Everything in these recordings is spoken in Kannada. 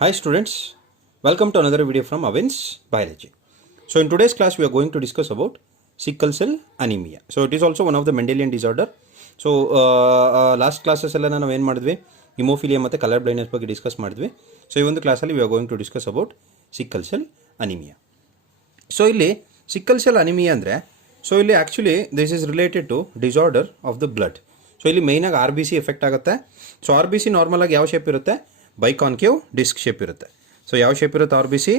Hi students, welcome to another video from Avin's Biology. So in today's class we are going to discuss about sickle cell anemia. So it is also one of the Mendelian disorder. So last classes ಎಲ್ಲ ನಾವು ಏನು ಮಾಡಿದ್ವಿ, ಹಿಮೋಫಿಲಿಯಾ ಮತ್ತು ಕಲರ್ ಬ್ಲೈಂಡ್ನೆಸ್ ಬಗ್ಗೆ ಡಿಸ್ಕಸ್ ಮಾಡಿದ್ವಿ. ಸೊ ಈ ಒಂದು ಕ್ಲಾಸಲ್ಲಿ we are going to discuss about sickle cell anaemia. So ಇಲ್ಲಿ ಸಿಕ್ಕಲ್ ಸೆಲ್ ಅನಿಮಿಯಾ ಅಂದರೆ, ಸೊ ಇಲ್ಲಿ actually this is related to disorder of the blood. So ಇಲ್ಲಿ ಮೈನಾಗಿ ಆರ್ ಬಿ ಸಿ ಎಫೆಕ್ಟ್ ಆಗುತ್ತೆ. ಸೊ ಆರ್ ಬಿ ಸಿ ನಾರ್ಮಲಾಗಿ ಯಾವ ಶೇಪ್ ಇರುತ್ತೆ, ಬೈಕಾನ್ಕೇವ್ ಡಿಸ್ಕ್ ಶೇಪ್ ಇರುತ್ತೆ. ಸೊ ಯಾವ ಶೇಪ್ ಇರುತ್ತೆ R B C,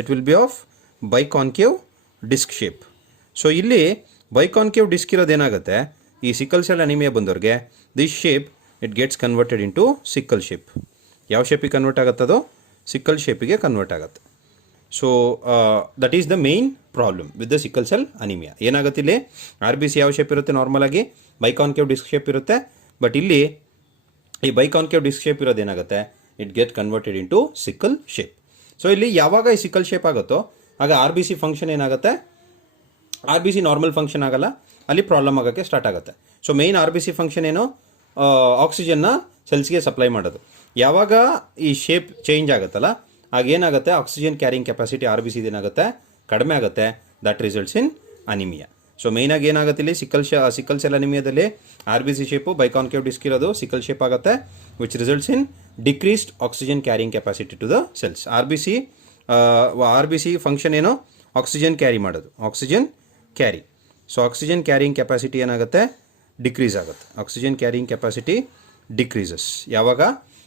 it will be of ಬೈಕಾನ್ಕೇವ್ disc shape. So ಇಲ್ಲಿ ಬೈಕಾನ್ಕೇವ್ ಡಿಸ್ಕ್ ಇರೋದೇನಾಗುತ್ತೆ, ಈ ಸಿಕ್ಕಲ್ ಸೆಲ್ ಅನಿಮಿಯಾ ಬಂದವ್ರಿಗೆ this shape it gets converted into sickle shape. ಯಾವ ಶೇಪಿಗೆ ಕನ್ವರ್ಟ್ ಆಗುತ್ತದೋ ಸಿಕ್ಕಲ್ ಶೇಪಿಗೆ ಕನ್ವರ್ಟ್ ಆಗುತ್ತೆ. So that is the main problem with the sickle cell anaemia. ಏನಾಗುತ್ತೆ ಇಲ್ಲಿ ಆರ್ ಬಿ ಸಿ ಯಾವ ಶೇಪ್ ಇರುತ್ತೆ, ನಾರ್ಮಲಾಗಿ ಬೈಕಾನ್ಕೇವ್ ಡಿಸ್ಕ್ ಶೇಪ್ ಇರುತ್ತೆ. ಬಟ್ ಇಲ್ಲಿ ಈ ಬೈಕಾನ್ಕೇವ್ ಡಿಸ್ಕ್ ಶೇಪ್ ಇರೋದೇನಾಗುತ್ತೆ, it get converted into sickle shape. So ಇಲ್ಲಿ ಯಾವಾಗ ಈ ಸಿಕ್ಕಲ್ ಶೇಪ್ ಆಗುತ್ತೋ ಆಗ ಆರ್ ಬಿ ಸಿ ಫಂಕ್ಷನ್ ಏನಾಗುತ್ತೆ, R B C normal function ಆಗಲ್ಲ, ಅಲ್ಲಿ ಪ್ರಾಬ್ಲಮ್ ಆಗೋಕ್ಕೆ ಸ್ಟಾರ್ಟ್ ಆಗುತ್ತೆ. So main R B C function ಏನು, ಆಕ್ಸಿಜನ್ನ ಸೆಲ್ಸ್ಗೆ ಸಪ್ಲೈ ಮಾಡೋದು. ಯಾವಾಗ ಈ ಶೇಪ್ ಚೇಂಜ್ ಆಗುತ್ತಲ್ಲ ಆಗ ಏನಾಗುತ್ತೆ, oxygen carrying capacity R B C ಏನಾಗುತ್ತೆ, ಕಡಿಮೆ ಆಗುತ್ತೆ. That results in anaemia. So ಮೇಯ್ನಾಗಿ ಏನಾಗುತ್ತೆ ಇಲ್ಲಿ ಸಿಕ್ಕಲ್ ಸೆಲ್ ಅನಿಮಿಯಾದಲ್ಲಿ R B C shape biconcave disc ಇರೋದು ಸಿಕ್ಕಲ್ ಶೇಪ್ ಆಗುತ್ತೆ, which results in decreased oxygen carrying capacity to the cells. R B C function ಏನೋ ಆಕ್ಸಿಜನ್ ಕ್ಯಾರಿ ಮಾಡೋದು, oxygen carry. So oxygen carrying capacity ಏನಾಗುತ್ತೆ, ಡಿಕ್ರೀಸ್ ಆಗುತ್ತೆ. ಆಕ್ಸಿಜನ್ ಕ್ಯಾರಿಂಗ್ ಕೆಪಾಸಿಟಿ ಡಿಕ್ರೀಸಸ್ ಯಾವಾಗ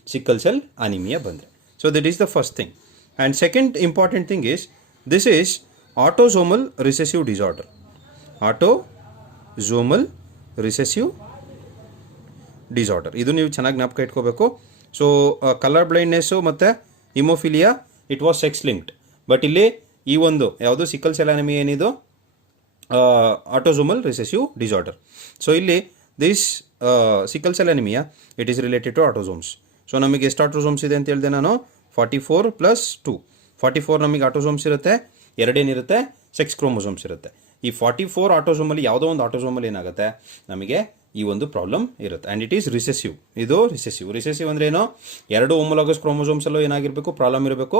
ಸಿಕ್ಕಲ್ ಸೆಲ್ ಅನಿಮಿಯಾ ಬಂದರೆ. So that is the first thing. And second important thing is this is autosomal recessive disorder. Autosomal recessive disorder ಇದು ನೀವು ಚೆನ್ನಾಗಿ ಜ್ಞಾಪಕ ಇಟ್ಕೋಬೇಕು. ಸೊ ಕಲರ್ ಬ್ಲೈಂಡ್ನೆಸ್ಸು ಮತ್ತು haemophilia it was sex linked. But ಇಲ್ಲಿ ಈ ಒಂದು ಯಾವುದು ಸಿಕ್ಕಲ್ ಸೆಲ್ ಅನಿಮಿಯಾ ಏನಿದು ಆಟೋಸೋಮಲ್ ರಿಸೆಸಿವ್ ಡಿಸಾರ್ಡರ್. ಸೊ ಇಲ್ಲಿ this sickle cell anaemia it is related to autosomes. So ನಮಗೆ ಎಷ್ಟು ಆಟೋಸೋಮ್ಸ್ ಇದೆ ಅಂತ ಹೇಳಿದೆ ನಾನು, 44 + 2. 44 ನಮಗೆ ಆಟೋಸೋಮ್ಸ್ ಇರುತ್ತೆ, ಎರಡೇನಿರುತ್ತೆ ಸೆಕ್ಸ್ ಕ್ರೋಮೋಸೋಮ್ಸ್ ಇರುತ್ತೆ. ಈ 44 ಆಟೋಸೋಮಲ್ಲಿ ಯಾವುದೋ ಒಂದು ಆಟೋಸೋಮಲ್ಲಿ ಏನಾಗುತ್ತೆ ನಮಗೆ ಈ ಒಂದು ಪ್ರಾಬ್ಲಮ್ ಇರುತ್ತೆ. And it is recessive. ಇದು ರಿಸೆಸಿವ್ ಅಂದರೆ ಏನೋ, ಎರಡು ಹೋಮೋಲಾಗಸ್ ಕ್ರೋಮೋಸೋಮ್ಸಲ್ಲೂ ಏನಾಗಿರಬೇಕು, ಪ್ರಾಬ್ಲಮ್ ಇರಬೇಕು,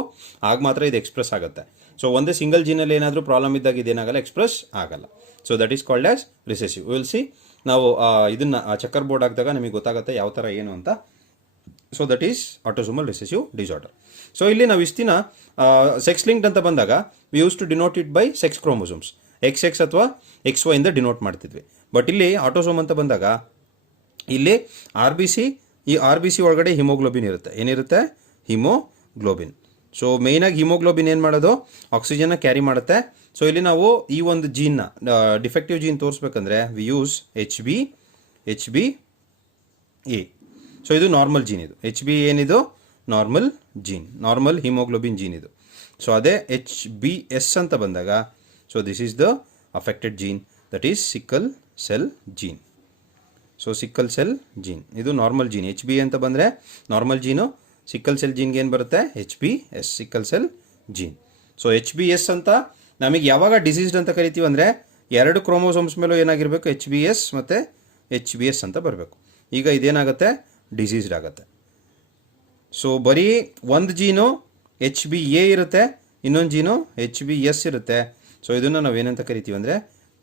ಆಗ ಮಾತ್ರ ಇದು ಎಕ್ಸ್ಪ್ರೆಸ್ ಆಗುತ್ತೆ. ಸೊ ಒಂದೇ ಸಿಂಗಲ್ ಜೀನಲ್ಲಿ ಏನಾದರೂ ಪ್ರಾಬ್ಲಮ್ ಇದ್ದಾಗ ಇದೇನಾಗಲ್ಲ, ಎಕ್ಸ್ಪ್ರೆಸ್ ಆಗಲ್ಲ. So that is called as recessive. Will see ನಾವು ಇದನ್ನು ಚೆಕ್ಕರ್ ಬೋರ್ಡ್ ಹಾಕಿದಾಗ ನಿಮಗೆ ಗೊತ್ತಾಗುತ್ತೆ ಯಾವ ಥರ ಏನು ಅಂತ. So that is autosomal recessive disorder. So ಇಲ್ಲಿ ನಾವು ಇಷ್ಟು ದಿನ ಸೆಕ್ಸ್ ಲಿಂಕ್ಡ್ ಅಂತ ಬಂದಾಗ we use to denote it by sex chromosomes, XX ಅಥವಾ XY ಇಂದ ಡಿನೋಟ್ ಮಾಡ್ತಿದ್ವಿ. ಬಟ್ ಇಲ್ಲಿ ಆಟೋಸೋಮ್ ಅಂತ ಬಂದಾಗ ಇಲ್ಲಿ ಈ ಆರ್ ಬಿ ಸಿ ಒಳಗಡೆ ಹಿಮೋಗ್ಲೋಬಿನ್ ಇರುತ್ತೆ. ಏನಿರುತ್ತೆ, ಹಿಮೋಗ್ಲೋಬಿನ್. ಸೊ ಮೇಯ್ನಾಗಿ ಹಿಮೋಗ್ಲೋಬಿನ್ ಏನು ಮಾಡೋದು, ಆಕ್ಸಿಜನ್ನ ಕ್ಯಾರಿ ಮಾಡುತ್ತೆ. ಸೊ ಇಲ್ಲಿ ನಾವು ಈ ಒಂದು ಜೀನ್ನ ಡಿಫೆಕ್ಟಿವ್ ಜೀನ್ ತೋರಿಸ್ಬೇಕಂದ್ರೆ we use H B A. So ಇದು ನಾರ್ಮಲ್ ಜೀನ್. ಇದು HB ಏನಿದು normal gene, normal haemoglobin gene ಇದು. ಸೊ ಅದೇ HBS ಅಂತ ಬಂದಾಗ so this is the affected gene, that is sickle cell gene. So sickle cell gene ಇದು ನಾರ್ಮಲ್ ಜೀನ್. HB ಅಂತ ಬಂದರೆ ನಾರ್ಮಲ್ ಜೀನು, ಸಿಕ್ಕಲ್ ಸೆಲ್ ಜೀನ್ಗೆ ಏನು ಬರುತ್ತೆ, HBS sickle cell gene. So HBS ಅಂತ ನಮಗೆ ಯಾವಾಗ ಡಿಸೀಸ್ಡ್ ಅಂತ ಕರಿತೀವಿ ಅಂದರೆ ಎರಡು ಕ್ರೋಮೋಸೋಮ್ಸ್ ಮೇಲೂ ಏನಾಗಿರಬೇಕು, HBS ಮತ್ತು HBS ಅಂತ ಬರಬೇಕು. ಈಗ ಇದೇನಾಗುತ್ತೆ, ಡಿಸೀಸ್ಡ್ ಆಗುತ್ತೆ. ಸೊ ಬರೀ ಒಂದು ಜೀನು HBA ಇರುತ್ತೆ, ಇನ್ನೊಂದು ಜೀನು HBS ಇರುತ್ತೆ. ಸೊ ಇದನ್ನು ನಾವೇನಂತ ಕರಿತೀವಿ ಅಂದರೆ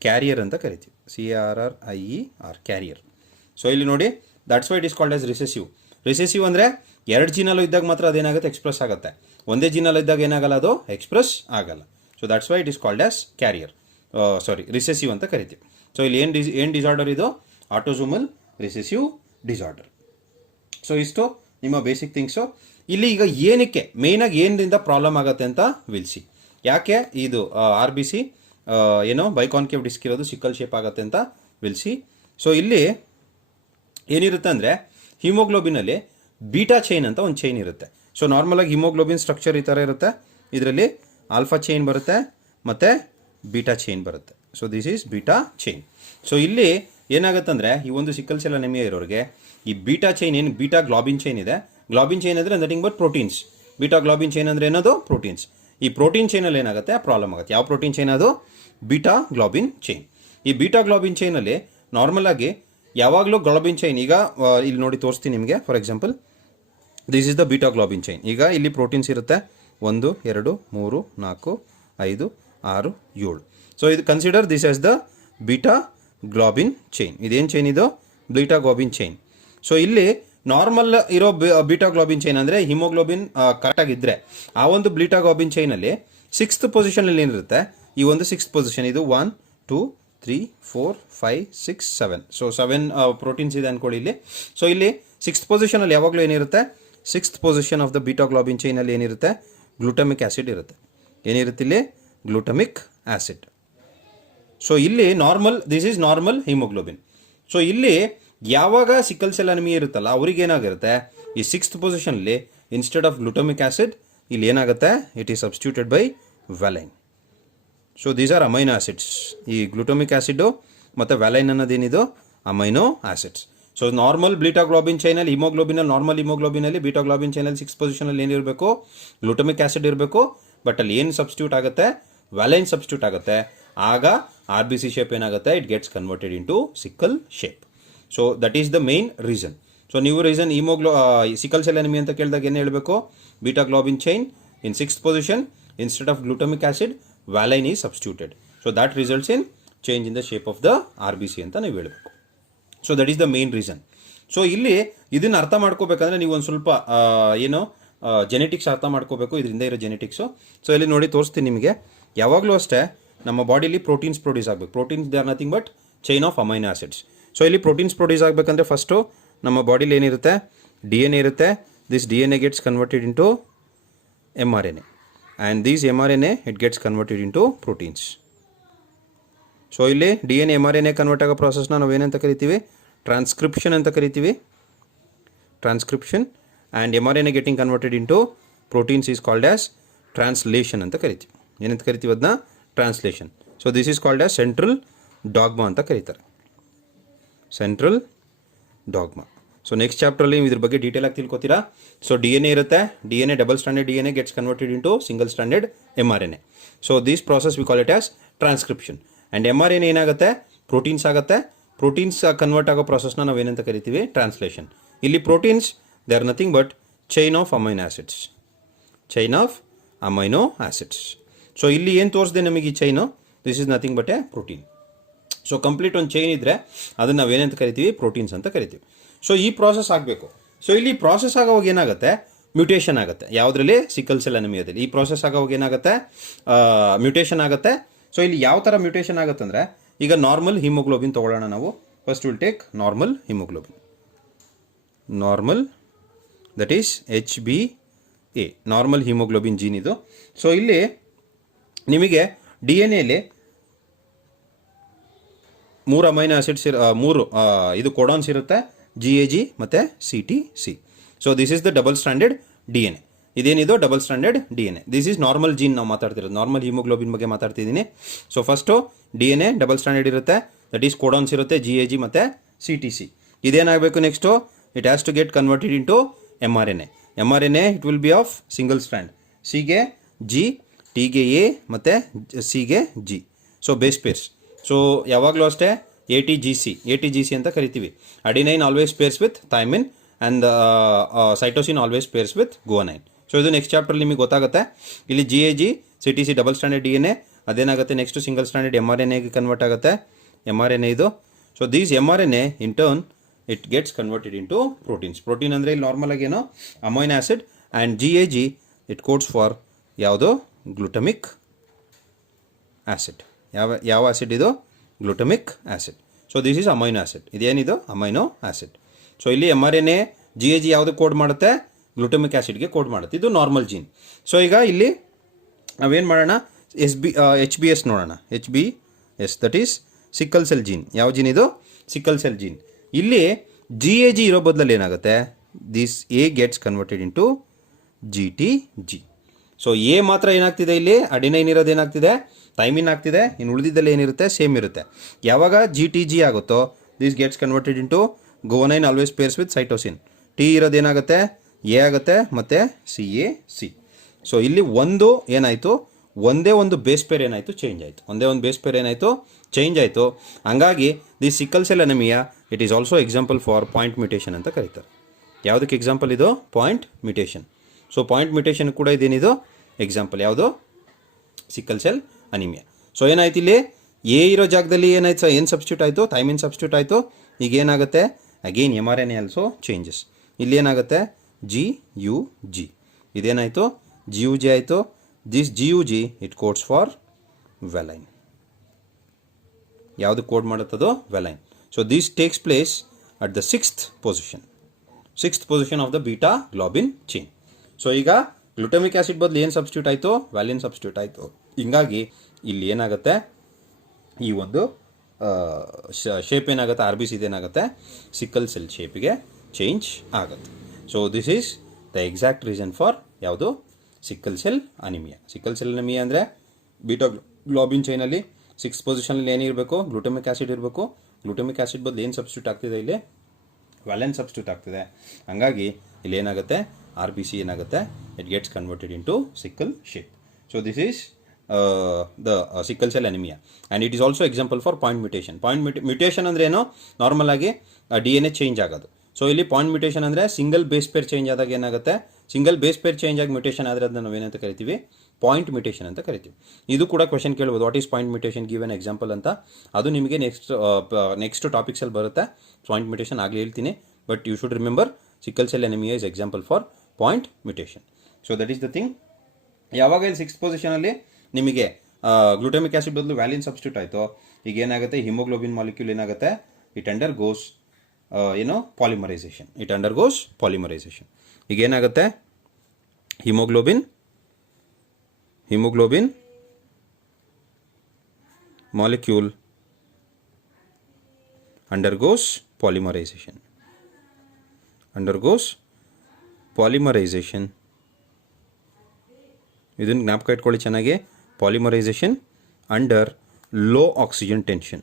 ಕ್ಯಾರಿಯರ್ ಅಂತ ಕರಿತೀವಿ, CRRIER ಕ್ಯಾರಿಯರ್. ಸೊ ಇಲ್ಲಿ ನೋಡಿ, that's why it is called as recessive. Recessive ಅಂದರೆ ಎರಡು ಜೀನಲ್ಲೂ ಇದ್ದಾಗ ಮಾತ್ರ ಅದೇನಾಗುತ್ತೆ, ಎಕ್ಸ್ಪ್ರೆಸ್ ಆಗುತ್ತೆ. ಒಂದೇ ಜೀನಲ್ಲೂ ಇದ್ದಾಗ ಏನಾಗಲ್ಲ, ಅದು ಎಕ್ಸ್ಪ್ರೆಸ್ ಆಗಲ್ಲ. So that's why it is called as carrier, recessive ಅಂತ ಕರಿತೀವಿ. ಸೊ ಇಲ್ಲಿ ಏನು ಡಿಸಾರ್ಡರ್ ಇದು, ಆಟೋಸೋಮಲ್ ರಿಸೆಸಿವ್ ಡಿಸಾರ್ಡರ್. ಸೊ ಇಷ್ಟು ನಿಮ್ಮ ಬೇಸಿಕ್ ಥಿಂಗ್ಸು. ಇಲ್ಲಿ ಈಗ ಏನಕ್ಕೆ ಮೇಯ್ನಾಗಿ ಏನರಿಂದ ಪ್ರಾಬ್ಲಮ್ ಆಗುತ್ತೆ ಅಂತ ವಿಲ್ಸಿ. ಯಾಕೆ ಇದು ಆರ್ ಬಿ ಸಿ ಏನೋ ಬೈಕಾನ್ಕೇವ್ ಡಿಸ್ಕ್ ಇರೋದು ಸಿಕ್ಕಲ್ ಶೇಪ್ ಆಗುತ್ತೆ ಅಂತ ವಿಲ್ಸಿ. ಸೊ ಇಲ್ಲಿ ಏನಿರುತ್ತೆ ಅಂದರೆ ಹಿಮೋಗ್ಲೋಬಿನಲ್ಲಿ ಬೀಟಾ ಚೈನ್ ಅಂತ ಒಂದು ಚೈನ್ ಇರುತ್ತೆ. ಸೊ ನಾರ್ಮಲಾಗಿ ಹಿಮೋಗ್ಲೋಬಿನ್ ಸ್ಟ್ರಕ್ಚರ್ ಈ ಥರ ಇರುತ್ತೆ. ಇದರಲ್ಲಿ ಆಲ್ಫಾ ಚೈನ್ ಬರುತ್ತೆ ಮತ್ತು ಬೀಟಾ ಚೈನ್ ಬರುತ್ತೆ. So this is beta chain. So ಇಲ್ಲಿ ಏನಾಗುತ್ತೆ ಅಂದರೆ ಈ ಒಂದು ಸಿಕ್ಕಲ್ ಸೆಲ್ ಅನಿಮಿಯಾ ಇರೋರಿಗೆ ಈ ಬೀಟಾ ಚೈನ್ ಏನು ಬೀಟಾ ಗ್ಲಾಬಿನ್ ಚೈನ್ ಇದೆ, ಗ್ಲಾಬಿನ್ ಚೈನ್ ಅಂದರೆ nothing but proteins. Beta globin chain ಅಂದರೆ ಏನದು, ಪ್ರೋಟೀನ್ಸ್. ಈ ಪ್ರೋಟೀನ್ ಚೈನಲ್ಲಿ ಏನಾಗುತ್ತೆ, ಪ್ರಾಬ್ಲಮ್ ಆಗುತ್ತೆ. ಯಾವ ಪ್ರೋಟೀನ್ ಚೈನ್ ಅದು, ಬೀಟಾ ಗ್ಲಾಬಿನ್ ಚೈನ್. ಈ ಬೀಟಾ ಗ್ಲಾಬಿನ್ ಚೈನಲ್ಲಿ ನಾರ್ಮಲ್ ಆಗಿ ಯಾವಾಗಲೂ ಗ್ಲಾಬಿನ್ ಚೈನ್, ಈಗ ಇಲ್ಲಿ ನೋಡಿ ತೋರಿಸ್ತೀನಿ ನಿಮಗೆ. For example this is the beta globin chain. ಈಗ ಇಲ್ಲಿ ಪ್ರೋಟೀನ್ಸ್ ಇರುತ್ತೆ 1 2 3 4 5 6 7. ಸೊ ಇದು consider this as the beta globin chain. ಇದೇನು ಚೈನ್ ಇದು? Beta globin chain. ಸೊ ಇಲ್ಲಿ ನಾರ್ಮಲ್ ಇರೋ ಬೀಟಾ ಗ್ಲೋಬಿನ್ ಚೈನ್ ಅಂದರೆ ಹಿಮೋಗ್ಲೋಬಿನ್ ಕರೆಕ್ಟಾಗಿದ್ದರೆ ಆ ಒಂದು ಬೀಟಾ ಗ್ಲೋಬಿನ್ ಚೈನಲ್ಲಿ 6th ಪೊಸಿಷನಲ್ಲಿ ಏನಿರುತ್ತೆ, ಈ ಒಂದು 6th ಪೊಸಿಷನ್, ಇದು 1 2 3 4 5 6 7. ಸೊ 7 ಪ್ರೋಟೀನ್ಸ್ ಇದೆ ಅಂದ್ಕೊಳ್ಳಿ ಇಲ್ಲಿ. ಸೊ ಇಲ್ಲಿ 6th ಪೊಸಿಷನಲ್ಲಿ ಯಾವಾಗಲೂ ಏನಿರುತ್ತೆ, 6th position of the beta globin ಚೈನಲ್ಲಿ ಏನಿರುತ್ತೆ, ಗ್ಲೂಟಮಿಕ್ ಆ್ಯಸಿಡ್ ಇರುತ್ತೆ. ಏನಿರುತ್ತೆ ಇಲ್ಲಿ? Glutamic acid. ಸೊ ಇಲ್ಲಿ normal, this is normal haemoglobin. So ಇಲ್ಲಿ ಯಾವಾಗ ಸಿಕಲ್ ಸೆಲ್ ಅನಿಮಿಯಾ ಇರುತ್ತಲ್ಲ ಅವ್ರಿಗೆ ಏನಾಗಿರುತ್ತೆ, ಈ 6th ಪೊಸಿಷನಲ್ಲಿ ಇನ್ಸ್ಟೆಡ್ ಆಫ್ ಗ್ಲೂಟಮಿಕ್ ಆ್ಯಸಿಡ್ ಇಲ್ಲಿ ಏನಾಗುತ್ತೆ, it is substituted by valine. So these are amino acids. ಈ ಗ್ಲೂಟಮಿಕ್ ಆ್ಯಸಿಡು ಮತ್ತು ವ್ಯಾಲೈನ್ ಅನ್ನೋದೇನಿದು amino acids. So normal beta globin ಚೈನಲ್ಲಿ ಹಿಮೋಗ್ಲೋಬಿನಲ್ಲಿ, ನಾರ್ಮಲ್ ಹಿಮೋಗ್ಲೋಬಿನಲ್ಲಿ ಬೀಟಾ ಗ್ಲೋಬಿನ್ ಚೈನಲ್ಲಿ 6th ಪೊಸಿಷನಲ್ಲಿ ಏನಿರಬೇಕು, ಗ್ಲೂಟಮಿಕ್ ಆ್ಯಸಿಡ್ ಇರಬೇಕು. ಬಟ್ ಅಲ್ಲಿ ಏನು ಸಬ್ಸ್ಟಿಟ್ಯೂಟ್ ಆಗುತ್ತೆ, ವ್ಯಾಲೈನ್ ಸಬ್ಸ್ಟಿಟ್ಯೂಟ್ ಆಗುತ್ತೆ. ಆಗ RBC ಶೇಪ್ ಏನಾಗುತ್ತೆ, it gets converted into sickle shape. So that is the main reason. So ನೀವು ರೀಸನ್ ಸಿಕಲ್ ಸೆಲ್ ಅನಿಮಿ ಅಂತ ಕೇಳಿದಾಗ ಏನು ಹೇಳಬೇಕು, beta globin chain in 6th position instead of glutamic acid valine is substituted. So that results in change in the shape of the RBC ಅಂತ ನೀವು ಹೇಳಬೇಕು. So that is the main reason. So ಇಲ್ಲಿ ಇದನ್ನು ಅರ್ಥ ಮಾಡ್ಕೋಬೇಕಂದ್ರೆ ನೀವು ಒಂದು ಸ್ವಲ್ಪ ಏನು ಜೆನೆಟಿಕ್ಸ್ ಅರ್ಥ ಮಾಡ್ಕೋಬೇಕು, ಇದರಿಂದ ಇರೋ ಜೆನೆಟಿಕ್ಸು. ಸೊ ಇಲ್ಲಿ ನೋಡಿ ತೋರಿಸ್ತೀನಿ ನಿಮಗೆ. ಯಾವಾಗಲೂ ಅಷ್ಟೇ ನಮ್ಮ ಬಾಡಿಲಿ ಪ್ರೋಟೀನ್ಸ್ ಪ್ರೊಡ್ಯೂಸ್ ಆಗಬೇಕು. Proteins they are nothing but chain of amino acids. So ಇಲ್ಲಿ ಪ್ರೋಟೀನ್ಸ್ ಪ್ರೊಡ್ಯೂಸ್ ಆಗಬೇಕಂದ್ರೆ ಫಸ್ಟು ನಮ್ಮ ಬಾಡಿಲಿ ಏನಿರುತ್ತೆ, DNA ಇರುತ್ತೆ. This DNA gets converted into mRNA and these mRNA it gets converted into proteins. So ಇಲ್ಲಿ DNA mRNA ಕನ್ವರ್ಟ್ ಆಗೋ ಪ್ರಾಸೆಸ್ನ ನಾವೇನಂತ ಕರಿತೀವಿ, ಟ್ರಾನ್ಸ್ಕ್ರಿಪ್ಷನ್ ಅಂತ ಕರಿತೀವಿ. Transcription and mRNA getting converted into proteins is called as translation ಅಂತ ಕರಿತೀವಿ. ಏನಂತ ಕರಿತೀವಿ ಅದನ್ನ? Translation. So this is called as central dogma ಅಂತ ಕರೀತಾರೆ. Central dogma. ಸೊ ನೆಕ್ಸ್ಟ್ ಚಾಪ್ಟ್ರಲ್ಲಿ ಇದ್ರ ಬಗ್ಗೆ ಡೀಟೇಲ್ ಆಗಿ ತಿಳ್ಕೊತೀರಾ. ಸೊ DNA ಇರುತ್ತೆ, DNA double standard DNA gets converted into single standard mRNA. So this process we call it as transcription. And mRNA ಏನಾಗುತ್ತೆ, ಪ್ರೋಟೀನ್ಸ್ ಆಗುತ್ತೆ. ಪ್ರೋಟೀನ್ಸ್ ಕನ್ವರ್ಟ್ ಆಗೋ ಪ್ರಾಸೆಸ್ನ ನಾವು ಏನಂತ ಕರಿತೀವಿ, ಟ್ರಾನ್ಸ್ಲೇಷನ್. ಇಲ್ಲಿ proteins they are nothing but chain of amino acids. Chain of amino acids. So ಇಲ್ಲಿ ಏನು ತೋರಿಸಿದೆ ನಮಗೆ ಈ chain, this is nothing but A protein. So complete ಒಂದು ಚೈನ್ ಇದ್ದರೆ ಅದನ್ನು ನಾವೇನಂತ ಕರಿತೀವಿ, ಪ್ರೋಟೀನ್ಸ್ ಅಂತ ಕರಿತೀವಿ. ಸೊ ಈ ಪ್ರಾಸೆಸ್ ಆಗಬೇಕು. ಸೊ ಇಲ್ಲಿ ಪ್ರಾಸೆಸ್ ಆಗೋವಾಗ ಏನಾಗುತ್ತೆ, ಮ್ಯೂಟೇಷನ್ ಆಗುತ್ತೆ. ಯಾವುದರಲ್ಲಿ? ಸಿಕಲ್ ಸೆಲ್ ಅನಿಮಿಯಾದಲ್ಲಿ. ಈ ಪ್ರಾಸೆಸ್ ಆಗೋವಾಗ ಏನಾಗುತ್ತೆ, ಮ್ಯೂಟೇಷನ್ ಆಗುತ್ತೆ. ಸೊ ಇಲ್ಲಿ ಯಾವ ಥರ ಮ್ಯೂಟೇಷನ್ ಆಗುತ್ತೆ ಅಂದರೆ, ಈಗ ನಾರ್ಮಲ್ ಹಿಮೋಗ್ಲೋಬಿನ್ ತೊಗೊಳ್ಳೋಣ ನಾವು. First will take normal haemoglobin. Normal, that is HbA, normal haemoglobin gene ಇದು. ಸೊ ಇಲ್ಲಿ ನಿಮಗೆ DNAಲಿ 3 ಅಮೈನೋ ಆ್ಯಸಿಡ್ಸ್, 3 ಇದು ಕೋಡಾನ್ಸ್ ಇರುತ್ತೆ, GAG ಮತ್ತು CTC. So this is the double standard DNA. ಇದೇನಿದು double standard DNA. This is normal gene ನಾವು ಮಾತಾಡ್ತಿರೋದು, ನಾರ್ಮಲ್ ಹಿಮೋಗ್ಲೋಬಿನ್ ಬಗ್ಗೆ ಮಾತಾಡ್ತಿದ್ದೀನಿ. So first DNA double standard ಇರುತ್ತೆ, ದಟ್ ಈಸ್ ಕೋಡಾನ್ಸ್ ಇರುತ್ತೆ, GAG ಮತ್ತು CTC. ಇದೇನಾಗಬೇಕು next, it has to get converted into mRNA. mRNA it will be of single stand, Cಗೆ G, Tಗೆ A ಮತ್ತು Cಗೆ G. So base pairs. So ಯಾವಾಗಲೂ ಅಷ್ಟೇ ATGC ಅಂತ ಕರಿತೀವಿ. Adenine always pairs with thymine and cytosine always pairs with guanine. So ಇದು ನೆಕ್ಸ್ಟ್ ಚಾಪ್ಟರ್ಲಿ ನಿಮಗೆ ಗೊತ್ತಾಗುತ್ತೆ. ಇಲ್ಲಿ GAG CTC double standard DNA ಅದೇನಾಗುತ್ತೆ, ನೆಕ್ಸ್ಟು ಸಿಂಗಲ್ ಸ್ಟ್ಯಾಂಡರ್ಡ್ mRNAಗೆ ಕನ್ವರ್ಟ್ ಆಗುತ್ತೆ. mRNA ಇದು. So these mRNA in turn it gets converted into proteins. Protein ಅಂದರೆ ಇಲ್ಲಿ ನಾರ್ಮಲ್ ಆಗಿ ಏನೋ amino acid. And GAG it codes for ಯಾವುದು, ಗ್ಲೂಟಮಿಕ್ ಆ್ಯಸಿಡ್. ಯಾವ ಆ್ಯಸಿಡ್ ಇದು? Glutamic acid. So this is amino acid. ಇದೇನಿದು? Amino acid. ಸೊ ಇಲ್ಲಿ mRNA GAG ಯಾವುದು ಕೋಡ್ ಮಾಡುತ್ತೆ, ಗ್ಲೂಟಮಿಕ್ ಆ್ಯಸಿಡ್ಗೆ ಕೋಡ್ ಮಾಡುತ್ತೆ. ಇದು ನಾರ್ಮಲ್ ಜೀನ್. ಸೊ ಈಗ ಇಲ್ಲಿ ನಾವೇನು ಮಾಡೋಣ, HbS ನೋಡೋಣ. HbS that is sickle cell gene. ಯಾವ ಜೀನ್ ಇದು? Sickle cell gene. ಇಲ್ಲಿ GAG ಇರೋ ಬದಲಲ್ಲಿ ಏನಾಗುತ್ತೆ, this A gets converted into GTG. So A ಮಾತ್ರ ಏನಾಗ್ತಿದೆ, ಇಲ್ಲಿ ಅಡಿನೈನ್ ಇರೋದು ಏನಾಗ್ತಿದೆ, ಥೈಮಿನ್ ಆಗ್ತಿದೆ. ಇನ್ನು ಉಳಿದಿದ್ದಲ್ಲಿ ಏನಿರುತ್ತೆ, ಸೇಮ್ ಇರುತ್ತೆ. ಯಾವಾಗ GTG ಆಗುತ್ತೋ, this gets converted into guanine always pairs with cytosine. T ಇರೋದು ಏನಾಗುತ್ತೆ, A ಆಗುತ್ತೆ ಮತ್ತು CAC. ಸೊ ಇಲ್ಲಿ ಒಂದು ಏನಾಯಿತು, ಒಂದೇ ಒಂದು ಬೇಸ್ ಪೇರ್ ಏನಾಯಿತು, ಚೇಂಜ್ ಆಯಿತು. ಒಂದೇ ಒಂದು ಬೇಸ್ ಪೇರ್ ಏನಾಯಿತು, ಚೇಂಜ್ ಆಯಿತು. ಹಂಗಾಗಿ the sickle cell anaemia it is also example for point mutation ಅಂತ ಕರೀತಾರೆ. ಯಾವುದಕ್ಕೆ ಎಕ್ಸಾಂಪಲ್ ಇದು? Point mutation. So point mutation ಕೂಡ ಇದೇನಿದು ಎಕ್ಸಾಂಪಲ್. ಯಾವುದು? Sickle cell anaemia. ಸೊ ಏನಾಯ್ತು ಇಲ್ಲಿ? ಎ ಇರೋ ಜಾಗದಲ್ಲಿ ಏನಾಯ್ತು? ಏನು ಸಬ್ಸ್ಟಿಟ್ಯೂಟ್ ಆಯಿತು? ಥೈಮಿನ್ ಸಬ್ಸ್ಟಿಟ್ಯೂಟ್ ಆಯಿತು. ಈಗ ಏನಾಗುತ್ತೆ? Again mRNA also changes. ಇಲ್ಲಿ ಏನಾಗುತ್ತೆ? GUG. ಇದೇನಾಯಿತು? GUG ಆಯಿತು. ದಿಸ್ GUG it codes for valine. ಯಾವುದು ಕೋಡ್ ಮಾಡುತ್ತದೋ? Valine. So this takes place at the sixth position of the beta globin chain. So ಈಗ ಗ್ಲುಟಮಿಕ್ ಆ್ಯಸಿಡ್ ಬದಲು ಏನು ಸಬ್ಸ್ಟಿಟ್ಯೂಟ್ ಆಯಿತು? ವ್ಯಾಲಿನ್ ಸಬ್ಸ್ಟಿಟ್ಯೂಟ್ ಆಯಿತು. ಹಿಂಗಾಗಿ ಇಲ್ಲಿ ಏನಾಗುತ್ತೆ? ಈ ಒಂದು ಶೇಪ್ ಏನಾಗುತ್ತೆ? RBC ಏನಾಗುತ್ತೆ? ಸಿಕ್ಕಲ್ ಸೆಲ್ ಶೇಪಿಗೆ ಚೇಂಜ್ ಆಗುತ್ತೆ. So this is the exact reason for ಯಾವುದು? Sickle cell anaemia. Sickle cell anaemia ಅಂದರೆ ಬೀಟಾ ಗ್ಲೋಬಿನ್ ಚೈನಲ್ಲಿ ಸಿಕ್ಸ್ ಪೊಸಿಷನಲ್ಲಿ ಏನಿರಬೇಕು? ಗ್ಲುಟಮಿಕ್ ಆ್ಯಸಿಡ್ ಇರಬೇಕು. ಗ್ಲುಟಮಿಕ್ ಆ್ಯಸಿಡ್ ಬದಲು ಏನು ಸಬ್ಸ್ಟಿಟ್ಯೂಟ್ ಆಗ್ತಿದೆ ಇಲ್ಲಿ? ವ್ಯಾಲೆನ್ ಸಬ್ಸ್ಟಿಟ್ಯೂಟ್ ಆಗ್ತಿದೆ. ಹಂಗಾಗಿ ಇಲ್ಲಿ ಏನಾಗುತ್ತೆ? RBC ಏನಾಗುತ್ತೆ? It gets converted into sickle shape. So this is the sickle cell anaemia and it is also example for point mutation. Mutation ಅಂದರೆ ಏನು? ನಾರ್ಮಲ್ ಆಗಿ DNA ಚೇಂಜ್ ಆಗೋದು. ಸೊ ಇಲ್ಲಿ ಪಾಯಿಂಟ್ ಮ್ಯೂಟೇಷನ್ ಅಂದರೆ ಸಿಂಗಲ್ ಬೇಸ್ ಪೇರ್ ಚೇಂಜ್ ಆದಾಗ ಏನಾಗುತ್ತೆ? ಸಿಂಗಲ್ ಬೇಸ್ ಪೇರ್ ಚೇಂಜ್ ಆಗಿ ಮ್ಯೂಟೇಷನ್ ಆದರೆ ಅದನ್ನು ನಾವೇನಂತ ಕರಿತೀವಿ? ಪಾಯಿಂಟ್ ಮ್ಯೂಟೇಷನ್ ಅಂತ ಕರಿತೀವಿ. ಇದು ಕೂಡ ಕ್ವೆಶನ್ ಕೇಳ್ಬೋದು, what is point mutation, give an example ಅಂತ. ಅದು ನಿಮಗೆ ನೆಕ್ಸ್ಟ್ ಟಾಪಿಕ್ಸಲ್ಲಿ ಬರುತ್ತೆ. ಪಾಯಿಂಟ್ ಮ್ಯೂಟೇಷನ್ ಆಗಲಿ ಹೇಳ್ತೀನಿ. But you should remember sickle cell anaemia is example for point mutation. So that is the thing. ಯಾವಾಗ ಇಲ್ಲಿ ಸಿಕ್ಸ್ ಪೊಸಿಷನಲ್ಲಿ ನಿಮಗೆ ಗ್ಲುಟಮಿಕ್ ಆ್ಯಸಿಡ್ ಬದಲು ವ್ಯಾಲಿನ್ ಸಬ್ಸ್ಟಿಟ್ಯೂಟ್ ಆಯಿತು, ಈಗ ಏನಾಗುತ್ತೆ? ಹಿಮೋಗ್ಲೋಬಿನ್ ಮಾಲಿಕ್ಯೂಲ್ ಏನಾಗುತ್ತೆ? It undergoes polymerisation. ಈಗ ಏನಾಗುತ್ತೆ? Haemoglobin molecule undergoes polymerisation. ಇದನ್ನು ಜ್ಞಾಪಕ ಇಟ್ಕೊಳ್ಳಿ ಚೆನ್ನಾಗಿ. Polymerisation under low oxygen tension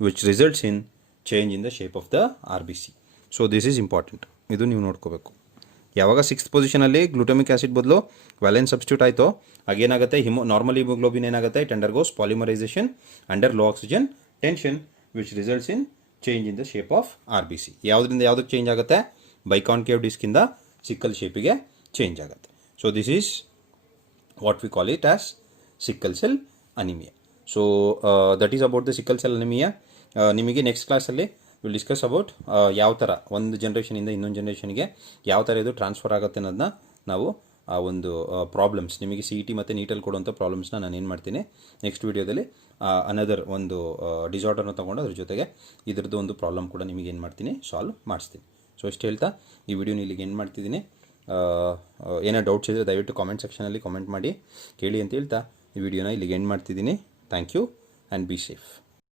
which results in change in the shape of the RBC. So this is important. ಇದು ನೀವು ನೋಡ್ಕೋಬೇಕು. ಯಾವಾಗ ಸಿಕ್ಸ್ತ್ ಪೊಸಿಷನಲ್ಲಿ ಗ್ಲುಟಮಿಕ್ ಆ್ಯಸಿಡ್ ಬದಲು ವ್ಯಾಲೆನ್ ಸಬ್ಸ್ಟಿಟ್ಯೂಟ್ ಆಯಿತೋ ಆಗೇನಾಗುತ್ತೆ? ನಾರ್ಮಲ್ ಹಿಮೋಗ್ಲೋಬಿನ್ ಏನಾಗುತ್ತೆ? It undergoes polymerisation under low oxygen tension which results in change in the shape of RBC. ಯಾವುದರಿಂದ ಯಾವುದಕ್ಕೆ ಚೇಂಜ್ ಆಗುತ್ತೆ? ಬೈಕಾನ್ಕೇವ್ ಡಿಸ್ಕಿಂದ ಸಿಕ್ಕಲ್ ಶೇಪಿಗೆ ಚೇಂಜ್ ಆಗುತ್ತೆ. So this is what we call it as sickle cell anaemia. So that is about the sickle cell anaemia. ನಿಮಗೆ ನೆಕ್ಸ್ಟ್ ಕ್ಲಾಸಲ್ಲಿ ವಿಲ್ ಡಿಸ್ಕಸ್ ಅಬೌಟ್ ಯಾವ ಥರ ಒಂದು ಜನ್ರೇಷನಿಂದ ಇನ್ನೊಂದು ಜನ್ರೇಷನ್ಗೆ ಯಾವ ಥರ ಇದು ಟ್ರಾನ್ಸ್ಫರ್ ಆಗುತ್ತೆ ಅನ್ನೋದನ್ನ ನಾವು ಆ ಒಂದು ಪ್ರಾಬ್ಲಮ್ಸ್ ನಿಮಗೆ CET ಮತ್ತು ನೀಟಲ್ಲಿ ಕೊಡುವಂಥ ಪ್ರಾಬ್ಲಮ್ಸ್ನ ನಾನು ಏನು ಮಾಡ್ತೀನಿ ನೆಕ್ಸ್ಟ್ ವೀಡಿಯೋದಲ್ಲಿ ಅನದರ್ ಒಂದು ಡಿಸಾರ್ಡರ್ನ ತೊಗೊಂಡು ಅದ್ರ ಜೊತೆಗೆ ಇದ್ರದ್ದು ಒಂದು ಪ್ರಾಬ್ಲಮ್ ಕೂಡ ನಿಮಗೆ ಏನು ಮಾಡ್ತೀನಿ ಸಾಲ್ವ್ ಮಾಡಿಸ್ತೀನಿ. ಸೊ ಇಷ್ಟು ಹೇಳ್ತಾ ಈ ವಿಡಿಯೋನ ಇಲ್ಲಿಗೆ ಏನು ಮಾಡ್ತಿದ್ದೀನಿ. ಏನೋ ಡೌಟ್ಸ್ ಇದ್ದರೆ ದಯವಿಟ್ಟು ಕಾಮೆಂಟ್ ಸೆಕ್ಷನಲ್ಲಿ ಕಾಮೆಂಟ್ ಮಾಡಿ ಕೇಳಿ ಅಂತ ಹೇಳ್ತಾ ಈ ವಿಡಿಯೋನ ಇಲ್ಲಿಗೆ ಎಂಡ್ ಮಾಡ್ತಿದ್ದೀನಿ. Thank you and be safe.